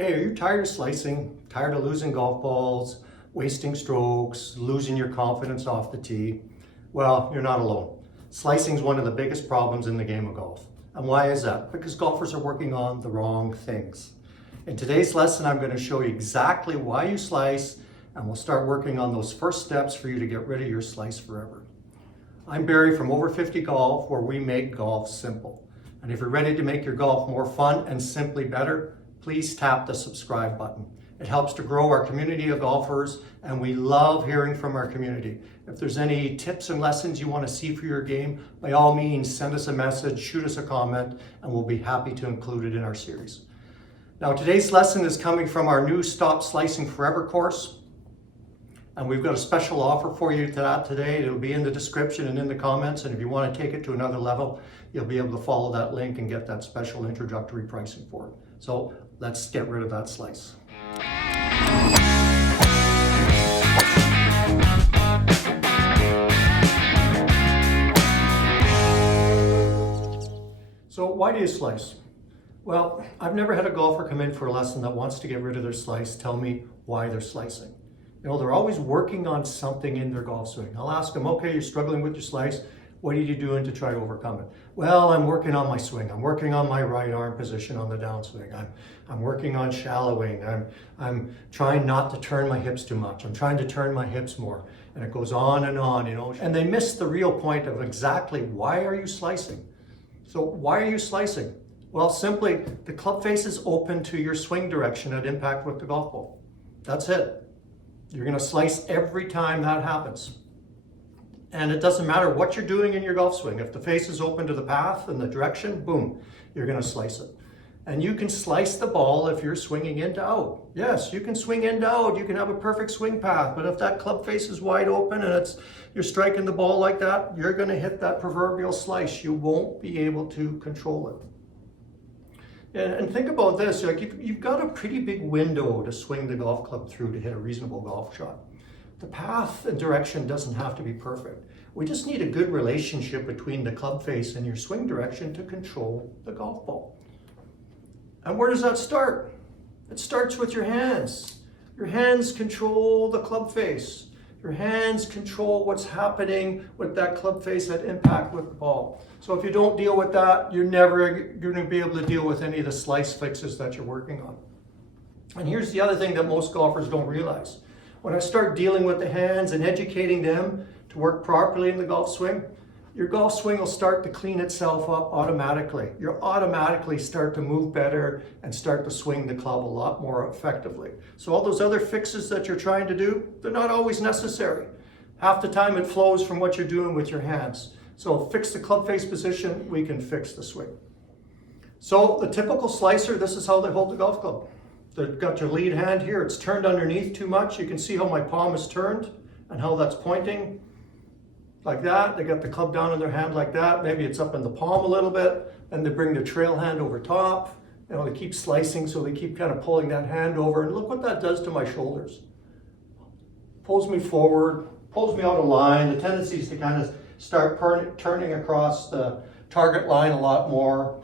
Hey, are you tired of slicing? Tired of losing golf balls, wasting strokes, losing your confidence off the tee? Well, you're not alone. Slicing is one of the biggest problems in the game of golf. And why is that? Because golfers are working on the wrong things. In today's lesson, I'm going to show you exactly why you slice, and we'll start working on those first steps for you to get rid of your slice forever. I'm Barry from Over 50 Golf, where we make golf simple. And if you're ready to make your golf more fun and simply better, please tap the subscribe button. It helps to grow our community of golfers, and we love hearing from our community. If there's any tips and lessons you want to see for your game, by all means, send us a message, shoot us a comment, and we'll be happy to include it in our series. Now, today's lesson is coming from our new Stop Slicing Forever course, and we've got a special offer for you to that today. It'll be in the description and in the comments, and if you want to take it to another level, you'll be able to follow that link and get that special introductory pricing for it. So let's get rid of that slice. So why do you slice? Well, I've never had a golfer come in for a lesson that wants to get rid of their slice tell me why they're slicing. You know, they're always working on something in their golf swing. I'll ask them, okay, you're struggling with your slice. What are you doing to try to overcome it? Well, I'm working on my swing. I'm working on my right arm position on the downswing. I'm working on shallowing. I'm trying not to turn my hips too much. I'm trying to turn my hips more. And it goes on, you know. And they miss the real point of exactly why are you slicing? So why are you slicing? Well, simply, the club face is open to your swing direction at impact with the golf ball. That's it. You're going to slice every time that happens. And it doesn't matter what you're doing in your golf swing. If the face is open to the path and the direction, boom, you're going to slice it. And you can slice the ball if you're swinging in to out. Yes, you can swing in to out. You can have a perfect swing path. But if that club face is wide open and you're striking the ball like that, you're going to hit that proverbial slice. You won't be able to control it. And think about this, like you've got a pretty big window to swing the golf club through to hit a reasonable golf shot. The path and direction doesn't have to be perfect. We just need a good relationship between the club face and your swing direction to control the golf ball. And where does that start? It starts with your hands. Your hands control the club face. Your hands control what's happening with that club face at impact with the ball. So if you don't deal with that, you're never going to be able to deal with any of the slice fixes that you're working on. And here's the other thing that most golfers don't realize. When I start dealing with the hands and educating them to work properly in the golf swing, your golf swing will start to clean itself up automatically. You'll automatically start to move better and start to swing the club a lot more effectively. So all those other fixes that you're trying to do, they're not always necessary. Half the time it flows from what you're doing with your hands. So fix the club face position, we can fix the swing. So the typical slicer, this is how they hold the golf club. They've got your lead hand here. It's turned underneath too much. You can see how my palm is turned and how that's pointing like that. They got the club down in their hand like that. Maybe it's up in the palm a little bit. Then they bring the trail hand over top. You know, they keep slicing, so they keep kind of pulling that hand over. And look what that does to my shoulders. Pulls me forward, pulls me out of line. The tendency is to kind of start turning across the target line a lot more.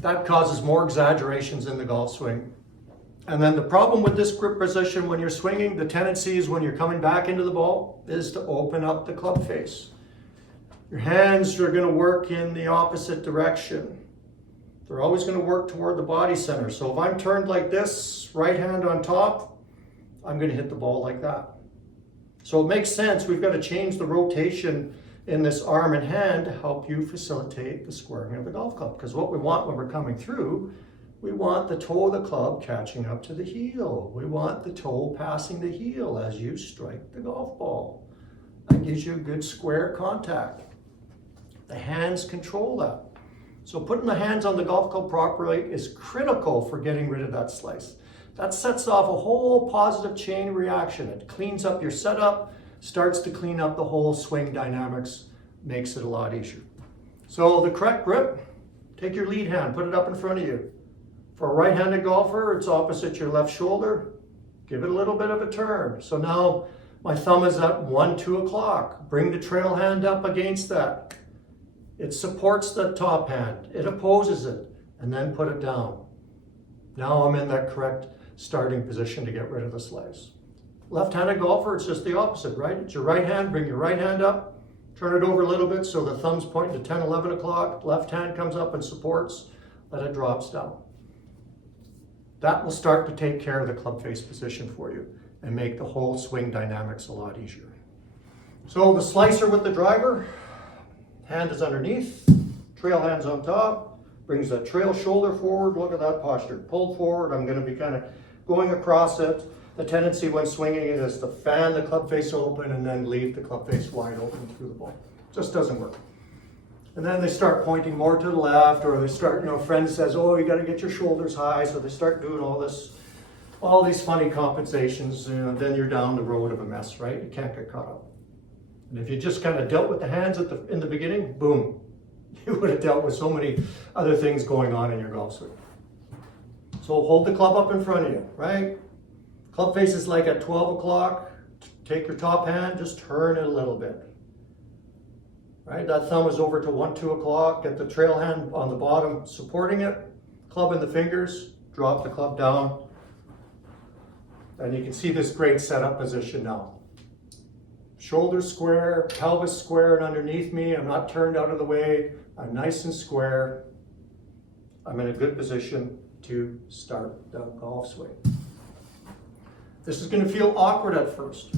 That causes more exaggerations in the golf swing. And then the problem with this grip position when you're swinging, the tendency is when you're coming back into the ball, is to open up the club face. Your hands are going to work in the opposite direction. They're always going to work toward the body center. So if I'm turned like this, right hand on top, I'm going to hit the ball like that. So it makes sense. We've got to change the rotation in this arm and hand to help you facilitate the squaring of the golf club. Because what we want when we're coming through, we want the toe of the club catching up to the heel. We want the toe passing the heel as you strike the golf ball. That gives you a good square contact. The hands control that. So putting the hands on the golf club properly is critical for getting rid of that slice. That sets off a whole positive chain reaction. It cleans up your setup, starts to clean up the whole swing dynamics, makes it a lot easier. So the correct grip, take your lead hand, put it up in front of you. For a right-handed golfer, it's opposite your left shoulder. Give it a little bit of a turn. So now my thumb is at 1, 2 o'clock. Bring the trail hand up against that. It supports the top hand. It opposes it. And then put it down. Now I'm in that correct starting position to get rid of the slice. Left-handed golfer, it's just the opposite, right? It's your right hand, bring your right hand up, turn it over a little bit so the thumb's pointing to 10, 11 o'clock, left hand comes up and supports, let it drops down. That will start to take care of the club face position for you and make the whole swing dynamics a lot easier. So the slicer with the driver, hand is underneath, trail hand's on top, brings that trail shoulder forward, look at that posture, pull forward, I'm going to be kind of going across it. The tendency when swinging it is to fan the club face open and then leave the club face wide open through the ball. Just doesn't work. And then they start pointing more to the left, or they start, friend says, oh, you got to get your shoulders high, so they start doing all these funny compensations, and then you're down the road of a mess, right? You can't get caught up. And if you just kind of dealt with the hands in the beginning, boom, you would have dealt with so many other things going on in your golf swing. So hold the club up in front of you, right? Club face is like at 12 o'clock. Take your top hand, just turn it a little bit. Right, that thumb is over to 1, 2 o'clock. Get the trail hand on the bottom supporting it. Club in the fingers, drop the club down. And you can see this great setup position now. Shoulders square, pelvis square and underneath me. I'm not turned out of the way. I'm nice and square. I'm in a good position to start the golf swing. This is going to feel awkward at first.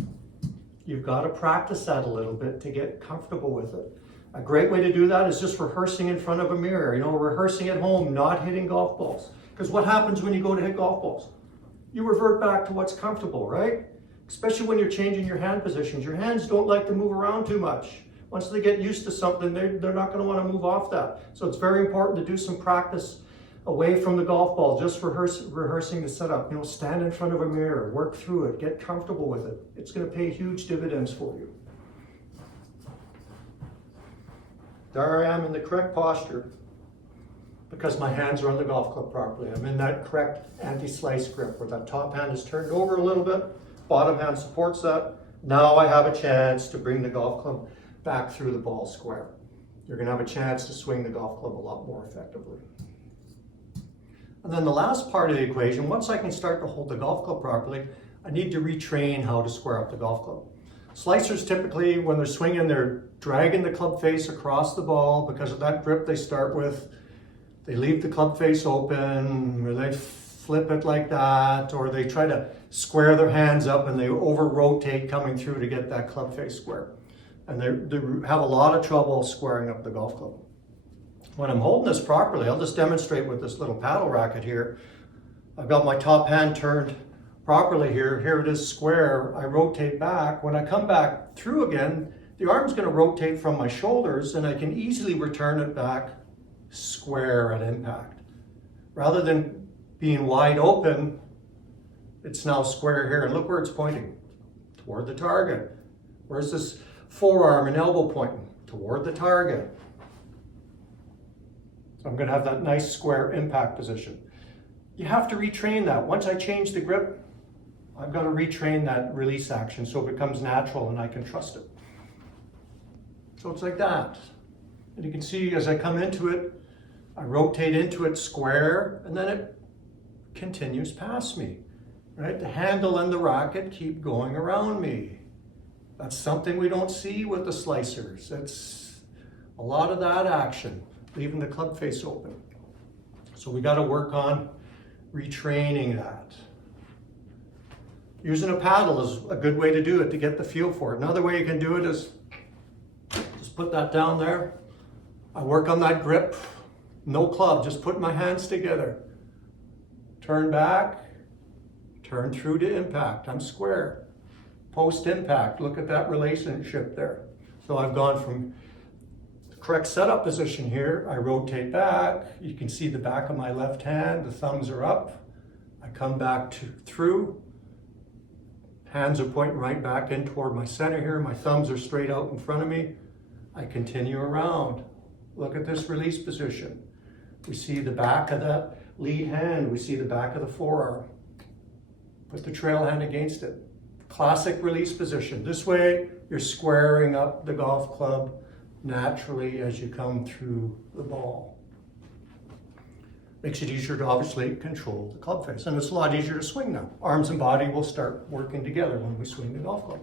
You've got to practice that a little bit to get comfortable with it. A great way to do that is just rehearsing in front of a mirror. Rehearsing at home, not hitting golf balls. Because what happens when you go to hit golf balls? You revert back to what's comfortable, right? Especially when you're changing your hand positions. Your hands don't like to move around too much. Once they get used to something, they're not going to want to move off that. So it's very important to do some practice away from the golf ball, just rehearsing the setup. Stand in front of a mirror, work through it, get comfortable with it. It's going to pay huge dividends for you. There I am in the correct posture because my hands are on the golf club properly. I'm in that correct anti-slice grip where that top hand is turned over a little bit, bottom hand supports that. Now I have a chance to bring the golf club back through the ball square. You're going to have a chance to swing the golf club a lot more effectively. And then the last part of the equation, once I can start to hold the golf club properly, I need to retrain how to square up the golf club. Slicers typically, when they're swinging, they're dragging the club face across the ball because of that grip they start with. They leave the club face open, or they flip it like that, or they try to square their hands up and they over-rotate coming through to get that club face square. And they have a lot of trouble squaring up the golf club. When I'm holding this properly, I'll just demonstrate with this little paddle racket here. I've got my top hand turned properly here. Here it is square. I rotate back. When I come back through again, the arm's going to rotate from my shoulders and I can easily return it back square at impact. Rather than being wide open, it's now square here. And look where it's pointing, toward the target. Where's this forearm and elbow pointing? Toward the target. I'm going to have that nice square impact position. You have to retrain that. Once I change the grip, I've got to retrain that release action so it becomes natural and I can trust it. So it's like that. And you can see as I come into it, I rotate into it square and then it continues past me. Right? The handle and the racket keep going around me. That's something we don't see with the slicers. It's a lot of that action, leaving the club face open. So we got to work on retraining that. Using a paddle is a good way to do it, to get the feel for it. Another way you can do it is just put that down there. I work on that grip, no club, just put my hands together. Turn back, turn through to impact. I'm square. Post impact, look at that relationship there. So I've gone from correct setup position here. I rotate back. You can see the back of my left hand. The thumbs are up. I come back through. Hands are pointing right back in toward my center here. My thumbs are straight out in front of me. I continue around. Look at this release position. We see the back of that lead hand. We see the back of the forearm. Put the trail hand against it. Classic release position. This way, you're squaring up the golf club naturally as you come through the ball. Makes it easier to obviously control the club face. And it's a lot easier to swing now. Arms and body will start working together when we swing the golf club.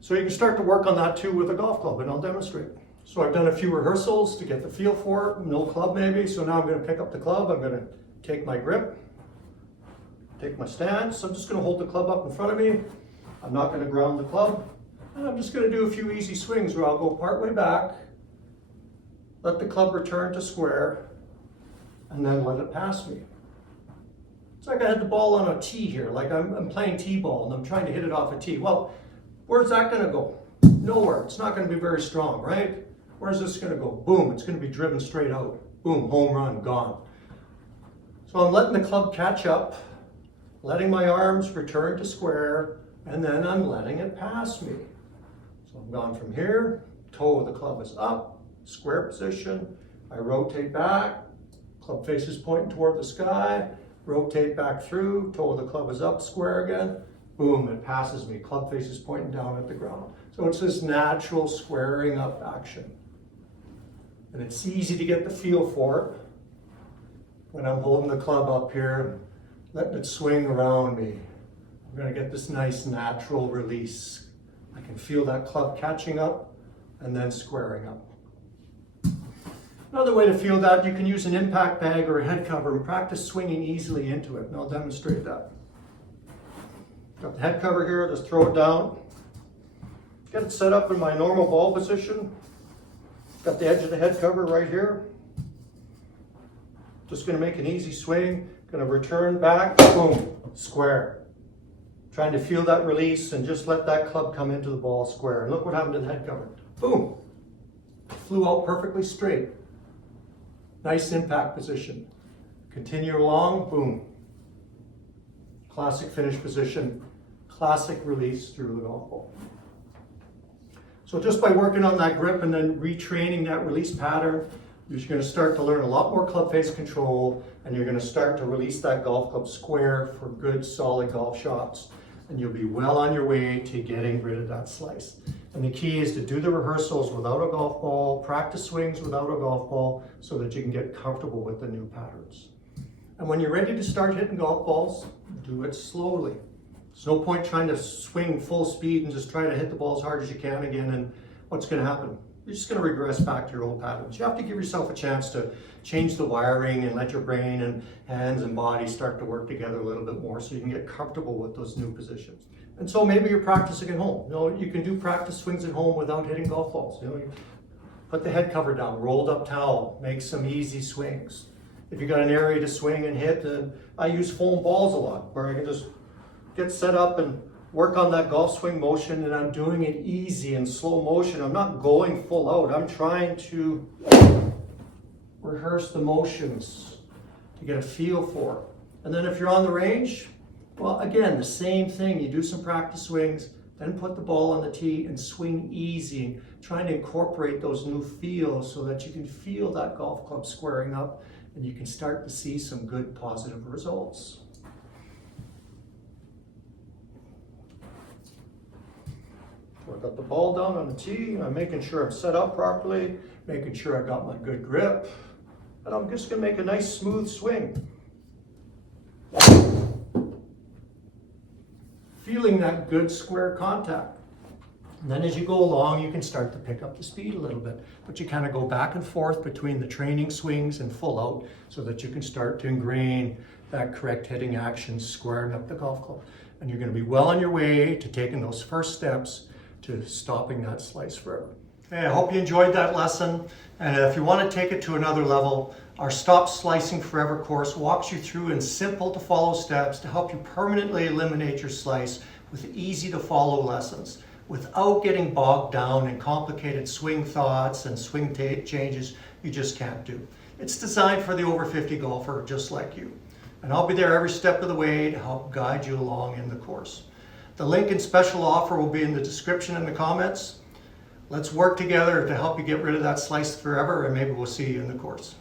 So you can start to work on that too with a golf club, and I'll demonstrate. So I've done a few rehearsals to get the feel for it, no club maybe. So now I'm going to pick up the club, I'm going to take my grip, take my stance. So I'm just going to hold the club up in front of me. I'm not going to ground the club. And I'm just going to do a few easy swings where I'll go part way back, let the club return to square, and then let it pass me. It's like I had the ball on a tee here, like I'm playing t-ball and I'm trying to hit it off a tee. Well, where's that going to go? Nowhere. It's not going to be very strong, right? Where's this going to go? Boom, it's going to be driven straight out. Boom, home run, gone. So I'm letting the club catch up, letting my arms return to square, and then I'm letting it pass me. So I'm gone from here, toe of the club is up, square position, I rotate back, club face is pointing toward the sky, rotate back through, toe of the club is up, square again, boom, it passes me, club face is pointing down at the ground. So it's this natural squaring up action. And it's easy to get the feel for it when I'm holding the club up here, letting it swing around me. I'm going to get this nice natural release. I can feel that club catching up and then squaring up. Another way to feel that, you can use an impact bag or a head cover and practice swinging easily into it, and I'll demonstrate that. Got the head cover here, just throw it down. Get it set up in my normal ball position. Got the edge of the head cover right here. Just going to make an easy swing. Going to return back, boom, square. Trying to feel that release and just let that club come into the ball square. And look what happened to the head cover. Boom. Flew out perfectly straight. Nice impact position. Continue along, boom. Classic finish position. Classic release through the golf ball. So just by working on that grip and then retraining that release pattern, you're going to start to learn a lot more club face control, and you're going to start to release that golf club square for good, solid golf shots. And you'll be well on your way to getting rid of that slice. And the key is to do the rehearsals without a golf ball, practice swings without a golf ball, so that you can get comfortable with the new patterns. And when you're ready to start hitting golf balls, do it slowly. There's no point trying to swing full speed and just try to hit the ball as hard as you can again, and what's going to happen? You're just going to regress back to your old patterns. You have to give yourself a chance to change the wiring and let your brain and hands and body start to work together a little bit more so you can get comfortable with those new positions. And so maybe you're practicing at home. You can do practice swings at home without hitting golf balls. You put the head cover down, rolled up towel, make some easy swings. If you got an area to swing and hit, I use foam balls a lot, where I can just get set up and work on that golf swing motion, and I'm doing it easy and slow motion. I'm not going full out. I'm trying to rehearse the motions to get a feel for it. And then if you're on the range, well, again, the same thing. You do some practice swings, then put the ball on the tee and swing easy, trying to incorporate those new feels so that you can feel that golf club squaring up and you can start to see some good positive results. So I got the ball down on the tee, I'm making sure I'm set up properly, making sure I got my good grip, and I'm just going to make a nice smooth swing. Feeling that good square contact. And then as you go along, you can start to pick up the speed a little bit, but you kind of go back and forth between the training swings and full out so that you can start to ingrain that correct hitting action, squaring up the golf club. And you're going to be well on your way to taking those first steps to stopping that slice forever. Hey, I hope you enjoyed that lesson. And if you want to take it to another level, our Stop Slicing Forever course walks you through in simple to follow steps to help you permanently eliminate your slice with easy to follow lessons without getting bogged down in complicated swing thoughts and swing changes you just can't do. It's designed for the over 50 golfer just like you. And I'll be there every step of the way to help guide you along in the course. The link and special offer will be in the description and the comments. Let's work together to help you get rid of that slice forever, and maybe we'll see you in the course.